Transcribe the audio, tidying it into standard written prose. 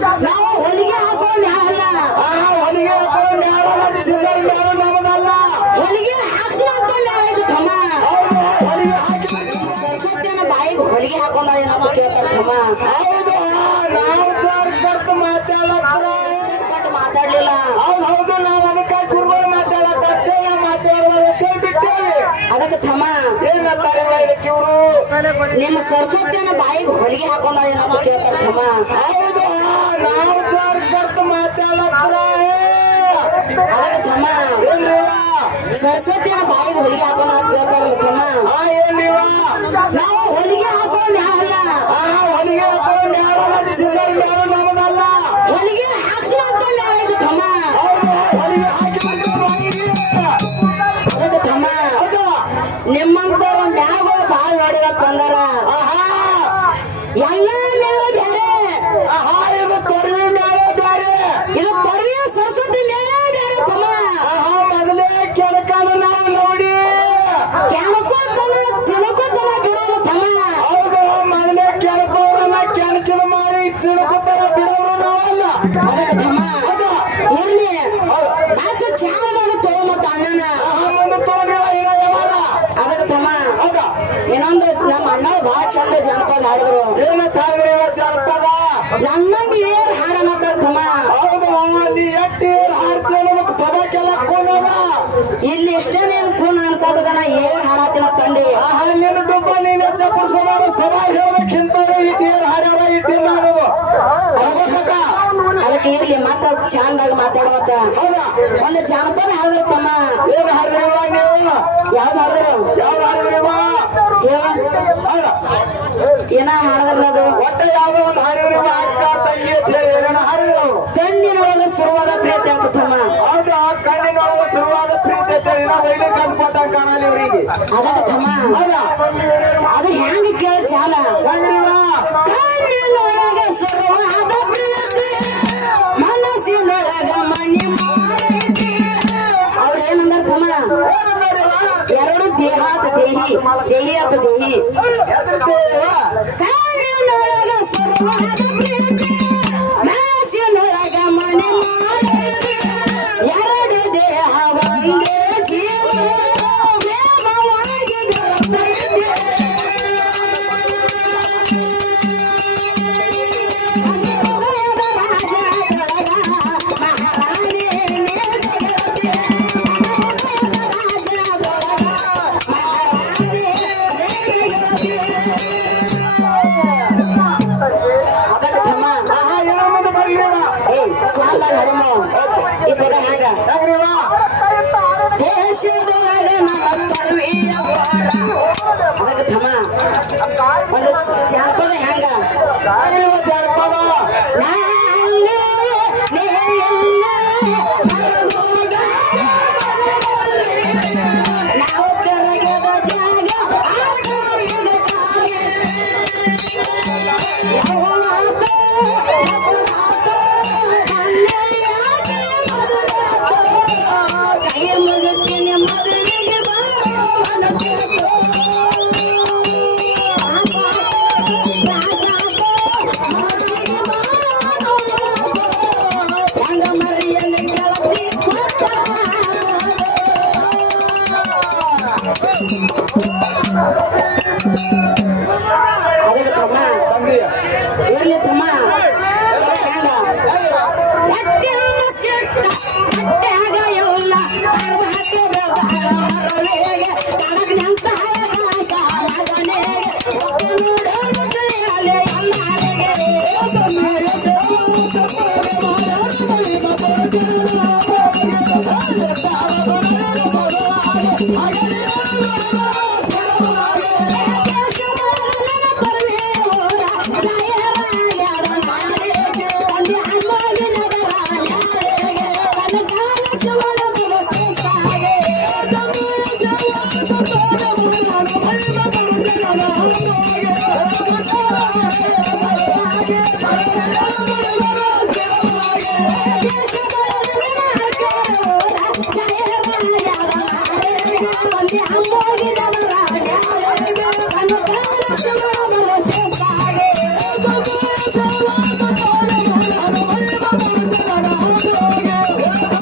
ನಾವು ಹೊಲಿಗೆ ಹಾಕೊಂಡ್ ಯಾವಲ್ಲ ಹೊಲಿಗೆ ಹಾಕೊಂಡ್ ಯಾವಲ್ಲ ಚಿಲ್ಲರ್ ಮ್ಯಾಲ ನಮ್ಮದಲ್ಲ ಹೊಲಿಗೆ ಹಾಕ್ಸುವಂತ ನಾವಾಯ್ತು ತಮ್ಮ ಹೊಲಿಗೆ ಹಾಕಿ ಸರಸ್ವತಿಯನ್ನ ಬಾಯಿಗೆ ಹೊಲಿಗೆ ಹಾಕೊಂಡ ಏನಂತ ಕೇಳ್ತಾರ ತಮ್ಮ ಹೌದು ನಾವು ಕರ್ತ ಮಾತಾಡತ್ರ ಮಾತಾಡ್ಲಿಲ್ಲ ಹೌದು ನಾವು ಅದಕ್ಕೆ ಗುರುಗಳು ಮಾತಾಡತ್ತೇವೆ ನಾವು ಮಾತಾಡುವ ಬಿಟ್ಟೇವೆ ಅದಕ್ಕೆ ತಮ್ಮ ಏನಂತಾರೆ ಇದಕ್ಕೆ ಇವರು ನಿಮ್ಮ ಸರಸ್ವತಿಯನ್ನ ಬಾಯಿಗೆ ಹೊಲಿಗೆ ಹಾಕೊಂಡ ಏನಂತ ಕೇಳ್ತಾರ ತಮ್ಮ ಹೌದು ನಾವು ಕರ್ತ ಮಾತಾಡತ್ರ ಅದಕ್ಕೆ ತಮ್ಮ ಏನ್ರಿವ ಸರಸ್ವತಿಯನ್ನ ಬಾಯಿಗೆ ಹೊಲಿಗೆ ಹಾಕೊಂಡ ಅಂತ ಕೇಳ್ತಾರಲ್ಲ ತಮ್ಮ ಏನ್ರಿವ ನಾವು ಹೊಲಿಗೆ ಹಾಕೊಂಡ್ ಯಾವಲ್ಲ ಹೊಲಿಗೆ ಹಾಕೊಂಡ್ ಯಾವಲ್ಲ ಚಿಲ್ಲರ್ ಮ್ಯಾಲ ನಮ್ಮದಲ್ಲ ಹೊಲಿಗೆ ಹಾಕ್ಸುವಂತ ನಾವಾಯ್ತು ತಮ್ಮ ಹೊಲಿಗೆ ಹಾಕಿ ಬಾಯಿಗೆ ಅದಕ್ಕೆ ತಮ್ಮ ನಿಮ್ಮಂತವ್ರ ಮ್ಯಾಗ ಬಾಳ್ ಹೊಡಿಯಕ್ ತಂದಾರ ಎಲ್ಲ ಮ್ಯಾಗ ಬೇರೆ ಇದು ತೊರವಿ ಮ್ಯಾಲೆ ಬ್ಯಾರೆ ಇದು ತೊರವಿಯ ಸರಸ್ವತಿ ಮ್ಯಾಲ ಬೇರೆ ತಮ್ಮ ಮೊದಲೇ ಕೆಳಕಾಲ ನಾವು ನೋಡಿ ಕೆಣಕೋತನ ಬಿಡೋದು ತಮ್ಮ ಹೌದು ಮೊದಲೇ ಕೆಳಕೋರನ್ನ ಕೆಣಕಿದ ಮಾಡಿ ತಿಳ್ಕೊತಾರ ಬಿಡೋರು ನಾವಲ್ಲ ಅದಕ್ಕೆ ತಮ್ಮ ಇರ್ಲಿ ನಾಲ್ಕು ಚಾವದಾಗ ತಗೊಂಬತ್ತ ಅಣ್ಣನ ಮುಂದೆ ತಗೊಂಡ್ರಿ ಇನ್ನ ಯಾವಾಗ ಅದಕ್ಕೆ ತಮ್ಮ ಹೌದಾ ಇನ್ನೊಂದು ನಮ್ಮ ಅಣ್ಣ ಬಹಳ ಚಂದ ಜನಪದ ಹಾಡಿದ್ರು ಏನ ತಾಳ್ರಿ ಜನಪದ ನನ್ನಂಗೆ ಏರ್ ಹಾಡ ಮಾತಾಡ ತಮ್ಮ ಹೌದು ನೀ ಎಟ್ಟಿ ಹಾಡ್ತಿ ಅನ್ನೋದಕ್ಕೆ ಸಭಾಕ್ಕೆಲ್ಲ ಕೋನದ ಇಲ್ಲಿ ಇಷ್ಟೇ ನೀನ್ ಕೂನ್ ಅನ್ಸಾತದ ನಾ ಏರ್ ಹಾಡತ್ತಿನ ತಂದೆ ನಿನ್ನ ಡುಬ್ಬ ನೀನೆ ಚಪ್ಪಸ್ಕೊಂಡ ಸಭಾ ಹೇಳ್ಬೇಕಿಂತವ್ರು ಇಟ್ಟೇರ್ ಹಾಡ್ಯಾರ ಇಟ್ಟಿಲ್ಲ ಅನ್ನೋದು ಹೋಗ್ಬೇಕ ಅದಕ್ಕೆ ಇರ್ಲಿ ಮತ್ತ ಚಂದಾಗ ಮಾತಾಡವತ್ತ ಹೌದಾ ಒಂದು ಜಾನಪದ ಹಾಡಿದ್ರು ತಮ್ಮ ಏನ್ ಹಾಡಿದ್ರಿವ ನೀವು ಯಾವ್ದು ಹಾಡಿದ್ರು ಯಾವ್ದು ಹಾಡಿದ್ರಿವ ಹೌದಾ ಏನ ಹಾಡದ್ರಲ್ಲ ಅದು ಒಟ್ಟ ಯಾವ್ದೋ ಒಂದು ಹಾಡಿದ್ರಿವ ಅಕ್ಕ ತಂಗಿ ಅಂತ ಹೇಳಿ ಏನೇನೋ ಹಾಡಿದ್ರು ಅವರು ಕಣ್ಣಿನೊಳಗ ಶುರುವಾದ ಪ್ರೀತಿ ಅಂತ ತಮ್ಮ ಹೌದಾ ಕಣ್ಣಿನೊಳಗ ಶುರುವಾದ ಪ್ರೀತಿ ಅಂತ ಹೇಳಿ ನಾವು ಒಳ್ಳೆ ಕಲ್ಸ್ ಕೊಟ್ಟ ಕಾಣಲಿ ಅವರಿಗೆ ಅದಕ್ಕೆ ತಮ್ಮ ಹೌದಾ ಅದು ಹೆಂಗ ಕೇಳ ಚಾಲ ಹೆಂಗ್ರಿವ ಕಣ್ಣಿನೊಳಗ ಶುರುವಾದ ಪ್ರೀತಿ ಮನಸ್ಸಿನೊಳಗ ಮನಿ ಮಾಡೈತಿ ಅವ್ರ ಏನಂದಾರ ತಮ್ಮ ಎರಡು ದೇಹ ಅಂತ ದೇಹಿ ಅಂತ ದೇಹಿ ಕಣ್ಣಿನೊಳಗ ಶುರುವಾದ ಪ್ರೀತಿ ಮನಸ್ಸಿನೊಳಗ ಮನಿ ಮಾಡೈತಿ ಎರಡು ದೇಹ ಒಂದೇ ಜೀವ ಪ್ರೇಮವಾಗಿ ಬೆರೆತೈತಿ ಹೃದಯದ ರಾಜದೊಳಗ ಮಹಾರಾಣಿ ನೀ ಹೃದಯದ ರಾಜದೊಳಗ ಮಹಾರಾಣಿ ಅದಕ್ಕೆ ತಮ್ಮ ಏನೋ ಮುಂದೆ ಬರ್ಲಿವ ಚಾಲ ನಡಮ ಈ ಪದ ಹ್ಯಾಂಗ ಹೆಂಗ್ರಿವ ದೇಶದೊಳಗ ನಮ್ಮ ತರುವಿಯ ಬಾರ ಅದಕ್ಕೆ ತಮ್ಮ ಒಂದು ಜಾನಪದ ಹ್ಯಾಂಗ ಹೆಂಗ್ರಿವ ಜನಪದ